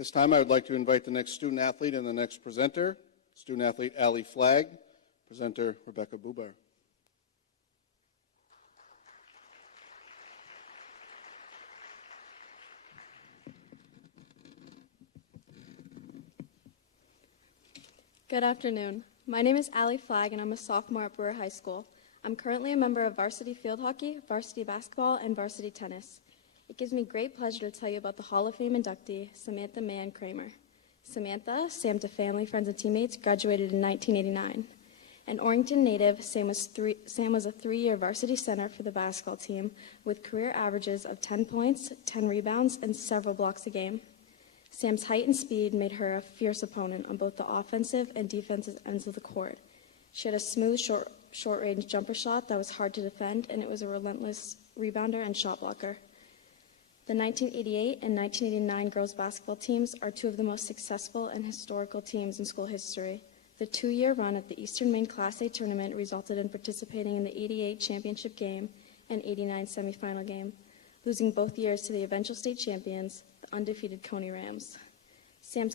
This time I would like to invite the next student athlete and the next presenter, student athlete Allie Flagg, presenter Rebecca Bubar. Good afternoon. My name is Allie Flagg, and I'm a sophomore at Brewer High School. I'm currently a member of varsity field hockey, varsity basketball, and varsity tennis. It gives me great pleasure to tell you about the Hall of Fame inductee, Sammantha Mann Kramer. Sammantha, Sam to family, friends, and teammates, graduated in 1989. An Orrington native, Sam was a three-year varsity center for the basketball team with career averages of 10 points, 10 rebounds, and several blocks a game. Sam's height and speed made her a fierce opponent on both the offensive and defensive ends of the court. She had a smooth, short-range jumper shot that was hard to defend, and it was a relentless rebounder and shot blocker. The 1988 and 1989 girls basketball teams are two of the most successful and historical teams in school history. The two-year run at the Eastern Maine Class A tournament resulted in participating in the 88 championship game and 89 semifinal game, losing both years to the eventual state champions, the undefeated Coney Rams. Sam's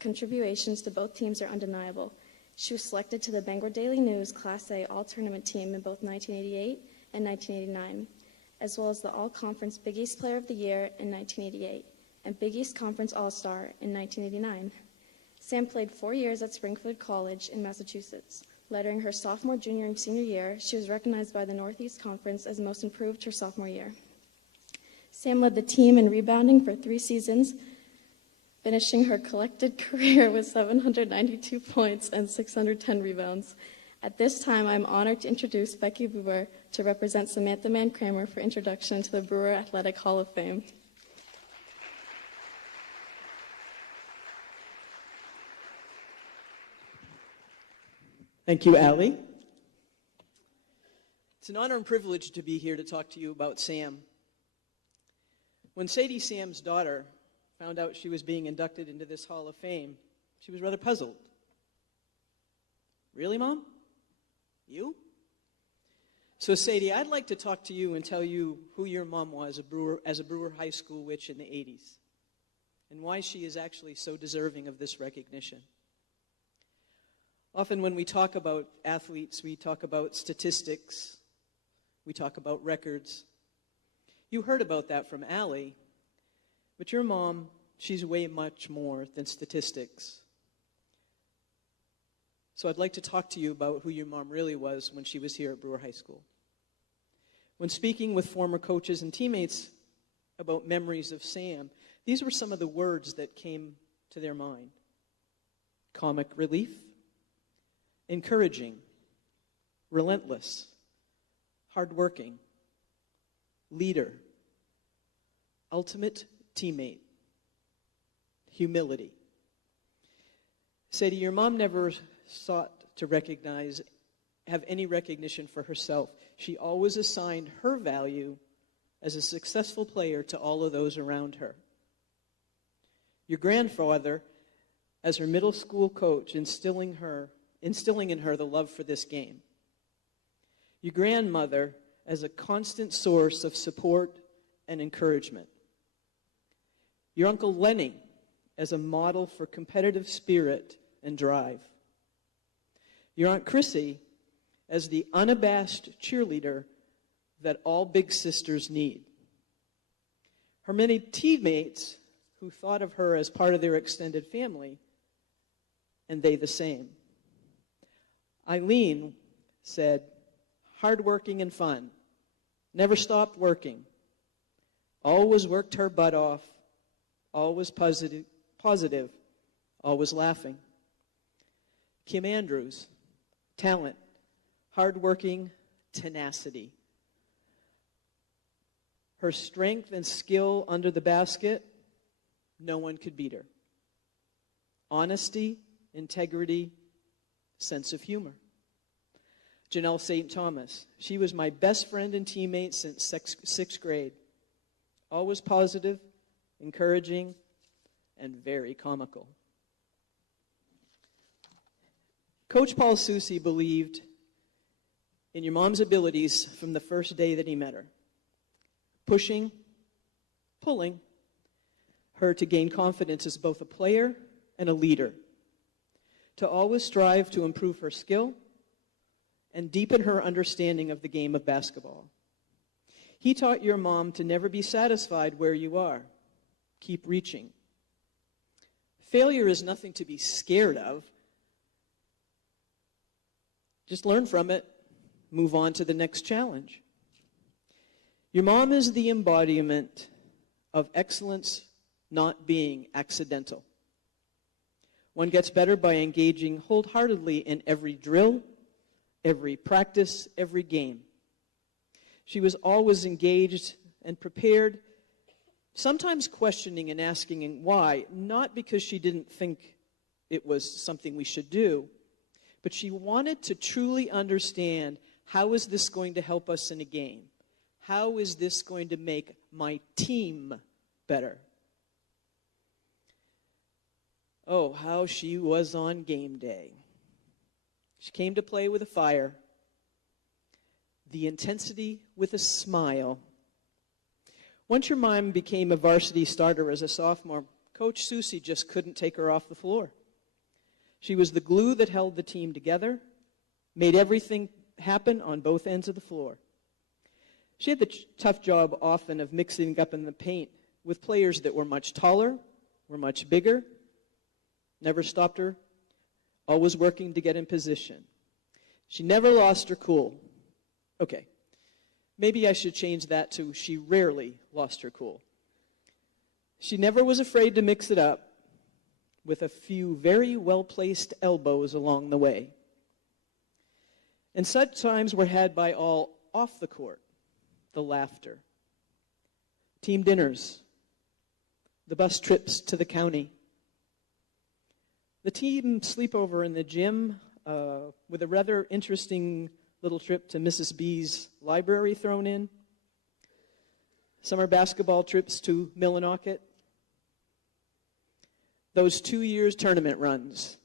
contributions to both teams are undeniable. She was selected to the Bangor Daily News Class A All-Tournament team in both 1988 and 1989, as well as the All-Conference Big East Player of the Year in 1988 and Big East Conference All-Star in 1989. Sam played 4 years at Springfield College in Massachusetts. Later in her sophomore, junior, and senior year, she was recognized by the Northeast Conference as most improved her sophomore year. Sam led the team in rebounding for 3 seasons, finishing her collected career with 792 points and 610 rebounds. At this time, I'm honored to introduce Becky Bubar to represent Sammantha Mann Kramer for introduction to the Brewer Athletic Hall of Fame. Thank you, Allie. It's an honor and privilege to be here to talk to you about Sam. When Sadie, Sam's daughter, found out she was being inducted into this Hall of Fame, she was rather puzzled. Really, Mom? You? So, Sadie, I'd like to talk to you and tell you who your mom was as a Brewer High School witch in the 80s, and why she is actually so deserving of this recognition. Often when we talk about athletes, we talk about statistics, we talk about records. You heard about that from Allie, but your mom, she's way much more than statistics. So I'd like to talk to you about who your mom really was when she was here at Brewer High School. When speaking with former coaches and teammates about memories of Sam, these were some of the words that came to their mind. Comic relief, encouraging, relentless, hardworking, leader, ultimate teammate, humility. Sadie, your mom never sought to have any recognition for herself. She always assigned her value as a successful player to all of those around her. Your grandfather, as her middle school coach, instilling in her the love for this game. Your grandmother, as a constant source of support and encouragement. Your Uncle Lenny, as a model for competitive spirit and drive. Your Aunt Chrissy, as the unabashed cheerleader that all big sisters need. Her many teammates who thought of her as part of their extended family, and they the same. Eileen said, hardworking and fun, never stopped working, always worked her butt off, always positive, always laughing. Kim Andrews, talent, hardworking, tenacity. Her strength and skill under the basket, no one could beat her. Honesty, integrity, sense of humor. Janelle St. Thomas, she was my best friend and teammate since sixth grade. Always positive, encouraging, and very comical. Coach Paul Soucy believed in your mom's abilities from the first day that he met her. Pushing, pulling, her to gain confidence as both a player and a leader, to always strive to improve her skill and deepen her understanding of the game of basketball. He taught your mom to never be satisfied where you are. Keep reaching. Failure is nothing to be scared of. Just learn from it. Move on to the next challenge. Your mom is the embodiment of excellence not being accidental. One gets better by engaging wholeheartedly in every drill, every practice, every game. She was always engaged and prepared, sometimes questioning and asking why, not because she didn't think it was something we should do, but she wanted to truly understand, how is this going to help us in a game? How is this going to make my team better? Oh, how she was on game day. She came to play with a fire, the intensity with a smile. Once your mom became a varsity starter as a sophomore, Coach Susie just couldn't take her off the floor. She was the glue that held the team together, made everything happen on both ends of the floor. She had the tough job often of mixing up in the paint with players that were much taller, were much bigger, never stopped her, always working to get in position. She never lost her cool. Okay, maybe I should change that to she rarely lost her cool. She never was afraid to mix it up with a few very well-placed elbows along the way. And such times were had by all off the court, the laughter, team dinners, the bus trips to the county, the team sleepover in the gym with a rather interesting little trip to Mrs. B's library thrown in, summer basketball trips to Millinocket, those 2 years tournament runs.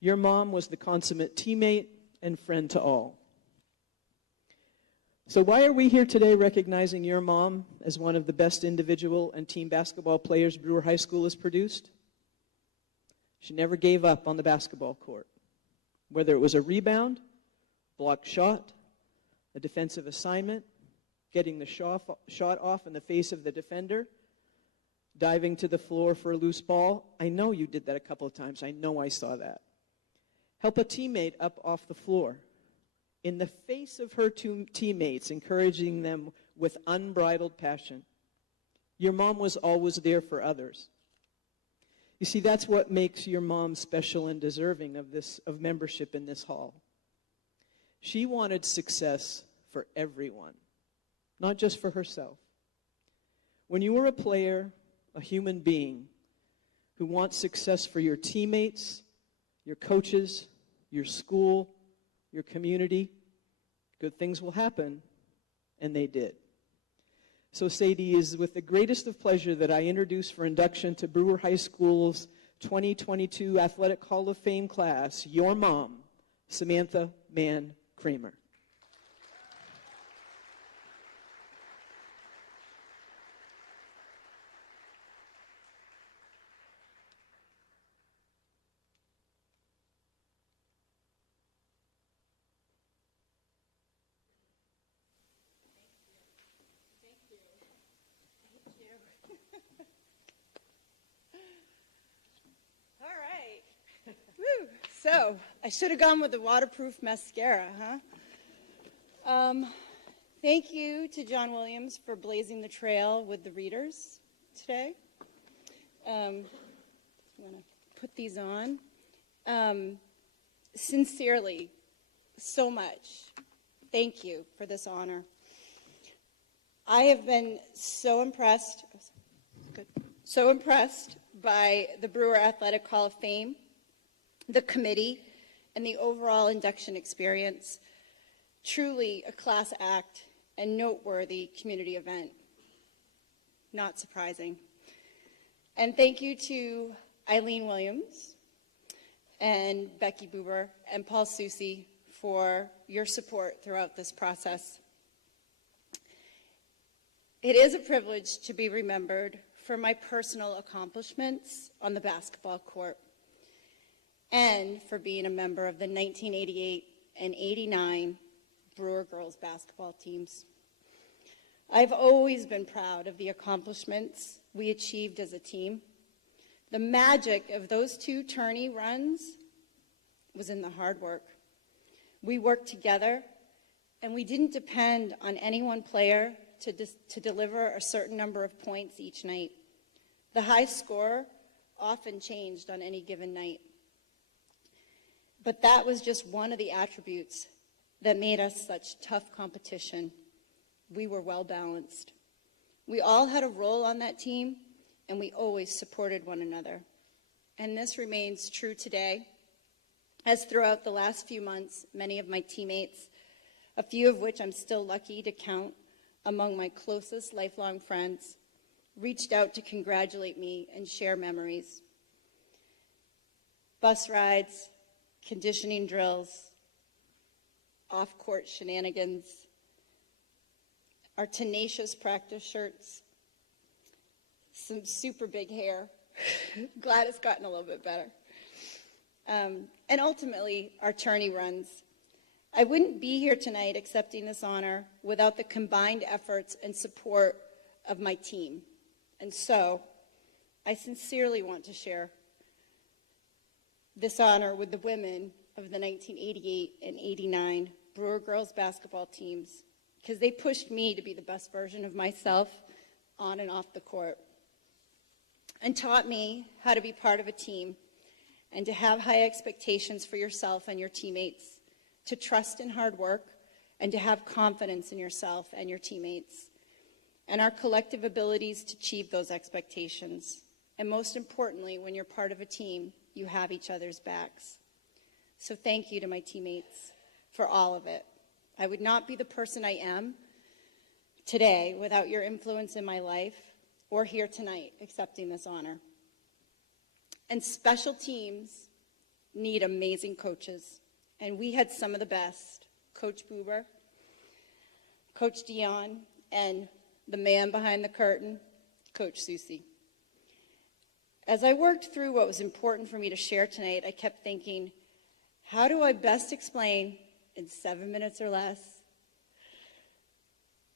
Your mom was the consummate teammate and friend to all. So why are we here today recognizing your mom as one of the best individual and team basketball players Brewer High School has produced? She never gave up on the basketball court. Whether it was a rebound, blocked shot, a defensive assignment, getting the shot off in the face of the defender, diving to the floor for a loose ball. I know you did that a couple of times. I know I saw that. Help a teammate up off the floor. In the face of her two teammates, encouraging them with unbridled passion. Your mom was always there for others. You see, that's what makes your mom special and deserving of membership in this hall. She wanted success for everyone, not just for herself. When you are a player, a human being who wants success for your teammates, your coaches, your school, your community, good things will happen, and they did. So Sadie, is with the greatest of pleasure that I introduce for induction to Brewer High School's 2022 Athletic Hall of Fame class, your mom, Sammantha Mann Kramer. All right. Woo. So I should have gone with the waterproof mascara, huh? Thank you to John Williams for blazing the trail with the readers today. I'm going to put these on. Sincerely, so much. Thank you for this honor. I have been so impressed by the Brewer Athletic Hall of Fame, the committee, and the overall induction experience. Truly a class act and noteworthy community event. Not surprising. And thank you to Eileen Williams and Becky Buber and Paul Susie for your support throughout this process. It is a privilege to be remembered for my personal accomplishments on the basketball court, and for being a member of the 1988 and 89 Brewer girls basketball teams. I've always been proud of the accomplishments we achieved as a team. The magic of those 2 tourney runs was in the hard work. We worked together, and we didn't depend on any one player to deliver a certain number of points each night. The high score often changed on any given night. But that was just one of the attributes that made us such tough competition. We were well balanced. We all had a role on that team, and we always supported one another. And this remains true today, as throughout the last few months, many of my teammates, a few of which I'm still lucky to count among my closest lifelong friends, reached out to congratulate me and share memories. Bus rides, conditioning drills, off-court shenanigans, our tenacious practice shirts, some super big hair. Glad it's gotten a little bit better. And ultimately, our tourney runs. I wouldn't be here tonight accepting this honor without the combined efforts and support of my team. And so, I sincerely want to share this honor with the women of the 1988 and 89 Brewer girls basketball teams, because they pushed me to be the best version of myself on and off the court, and taught me how to be part of a team and to have high expectations for yourself and your teammates, to trust in hard work, and to have confidence in yourself and your teammates, and our collective abilities to achieve those expectations. And most importantly, when you're part of a team, you have each other's backs. So thank you to my teammates for all of it. I would not be the person I am today without your influence in my life, or here tonight accepting this honor. And special teams need amazing coaches, and we had some of the best. Coach Buber, Coach Dion, and the man behind the curtain, Coach Susie. As I worked through what was important for me to share tonight, I kept thinking, how do I best explain, in 7 minutes or less,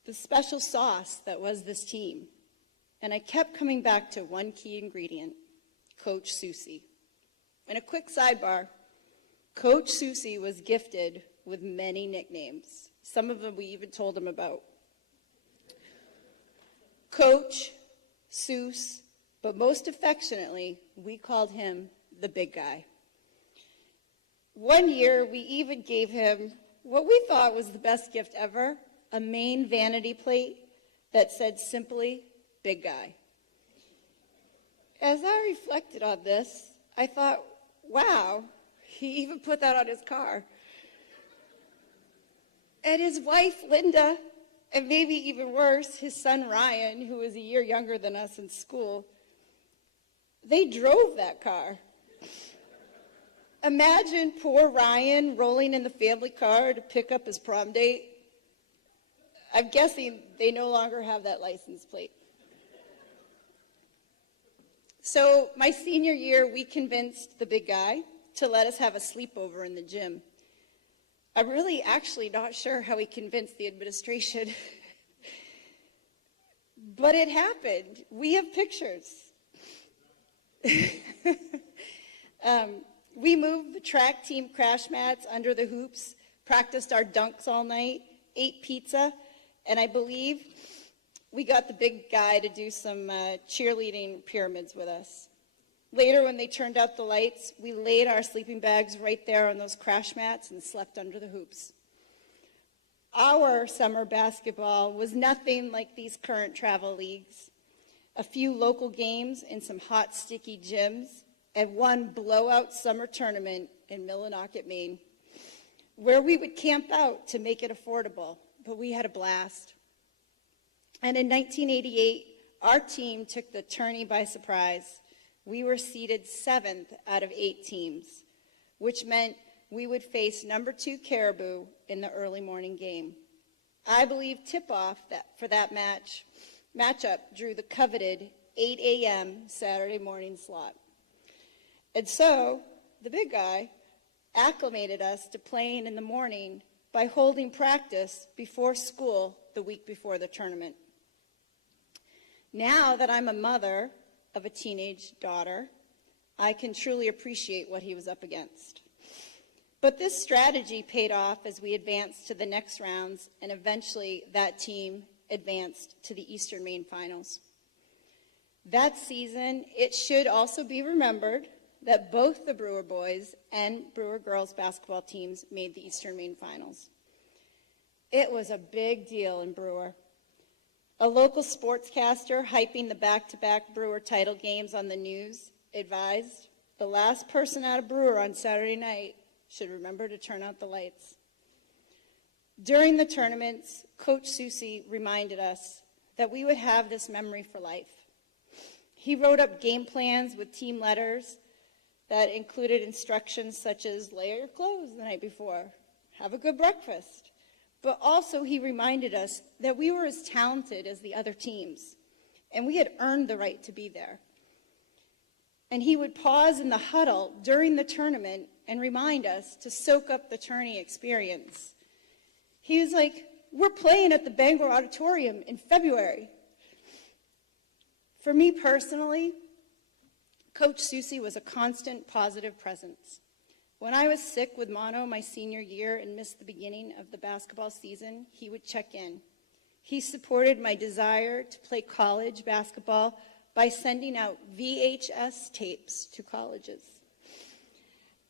the special sauce that was this team? And I kept coming back to one key ingredient, Coach Susie. And a quick sidebar, Coach Susie was gifted with many nicknames. Some of them we even told him about. Coach, Seuss, but most affectionately, we called him the big guy. One year, we even gave him what we thought was the best gift ever, a Maine vanity plate that said simply, big guy. As I reflected on this, I thought, wow, he even put that on his car. And his wife, Linda, and maybe even worse, his son, Ryan, who was a year younger than us in school, they drove that car. Imagine poor Ryan rolling in the family car to pick up his prom date. I'm guessing they no longer have that license plate. So my senior year, we convinced the big guy to let us have a sleepover in the gym. I'm really actually not sure how he convinced the administration. But it happened. We have pictures. We moved the track team crash mats under the hoops, practiced our dunks all night, ate pizza, and I believe we got the big guy to do some cheerleading pyramids with us. Later, when they turned out the lights, we laid our sleeping bags right there on those crash mats and slept under the hoops. Our summer basketball was nothing like these current travel leagues. A few local games in some hot, sticky gyms, and one blowout summer tournament in Millinocket, Maine, where we would camp out to make it affordable, but we had a blast. And in 1988, our team took the tourney by surprise. We were seeded 7th out of 8 teams, which meant we would face number 2 Caribou in the early morning game. I believe tip-off for that matchup drew the coveted 8 a.m. Saturday morning slot. And so, the big guy acclimated us to playing in the morning by holding practice before school the week before the tournament. Now that I'm a mother of a teenage daughter, I can truly appreciate what he was up against. But this strategy paid off as we advanced to the next rounds, and eventually that team advanced to the Eastern Maine Finals. That season, it should also be remembered that both the Brewer boys and Brewer girls basketball teams made the Eastern Maine Finals. It was a big deal in Brewer. A local sportscaster hyping the back-to-back Brewer title games on the news advised the last person out of Brewer on Saturday night should remember to turn out the lights. During the tournaments, Coach Susie reminded us that we would have this memory for life. He wrote up game plans with team letters that included instructions such as lay out your clothes the night before, have a good breakfast. But also he reminded us that we were as talented as the other teams, and we had earned the right to be there. And he would pause in the huddle during the tournament and remind us to soak up the tourney experience. He was like, we're playing at the Bangor Auditorium in February. For me personally, Coach Susie was a constant positive presence. When I was sick with mono my senior year and missed the beginning of the basketball season, he would check in. He supported my desire to play college basketball by sending out VHS tapes to colleges.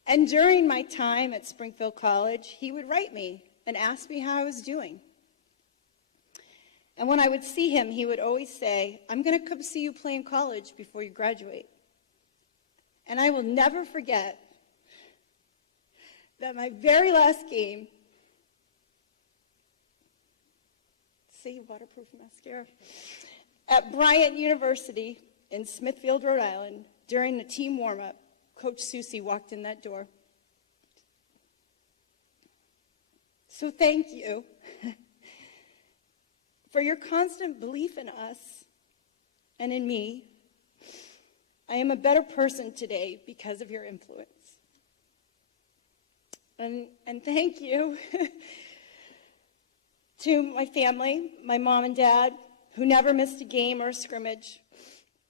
And during my time at Springfield College, he would write me and ask me how I was doing. And when I would see him, he would always say, I'm going to come see you play in college before you graduate. And I will never forget that my very last game, see, waterproof mascara, at Bryant University in Smithfield, Rhode Island, during the team warm-up, Coach Susie walked in that door. So thank you for your constant belief in us and in me. I am a better person today because of your influence. And thank you to my family, my mom and dad, who never missed a game or a scrimmage,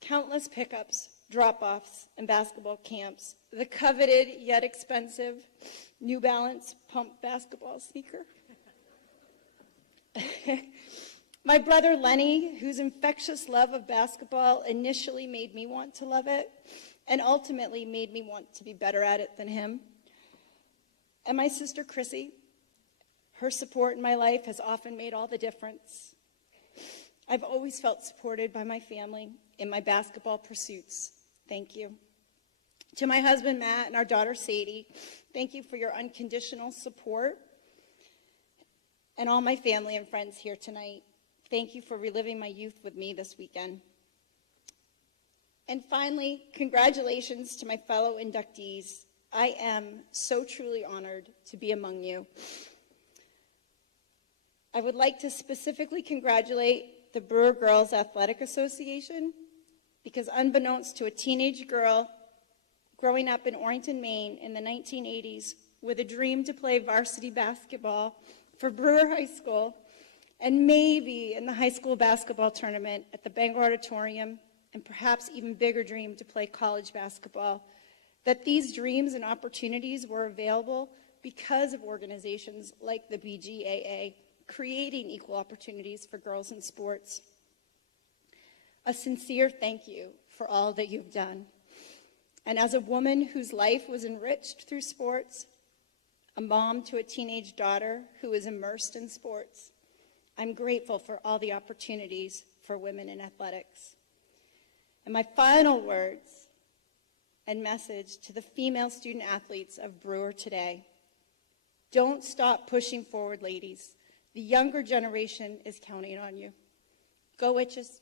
countless pickups, drop-offs, and basketball camps, the coveted yet expensive New Balance pump basketball sneaker. My brother Lenny, whose infectious love of basketball initially made me want to love it, and ultimately made me want to be better at it than him. And my sister Chrissy, her support in my life has often made all the difference. I've always felt supported by my family in my basketball pursuits. Thank you. To my husband Matt and our daughter Sadie, thank you for your unconditional support. And all my family and friends here tonight, thank you for reliving my youth with me this weekend. And finally, congratulations to my fellow inductees. I am so truly honored to be among you. I would like to specifically congratulate the Brewer Girls Athletic Association because unbeknownst to a teenage girl growing up in Orrington, Maine in the 1980s with a dream to play varsity basketball for Brewer High School and maybe in the high school basketball tournament at the Bangor Auditorium and perhaps even bigger dream to play college basketball, that these dreams and opportunities were available because of organizations like the BGAA, creating equal opportunities for girls in sports. A sincere thank you for all that you've done. And as a woman whose life was enriched through sports, a mom to a teenage daughter who is immersed in sports, I'm grateful for all the opportunities for women in athletics. And my final words and message to the female student athletes of Brewer today: don't stop pushing forward, ladies. The younger generation is counting on you. Go Witches.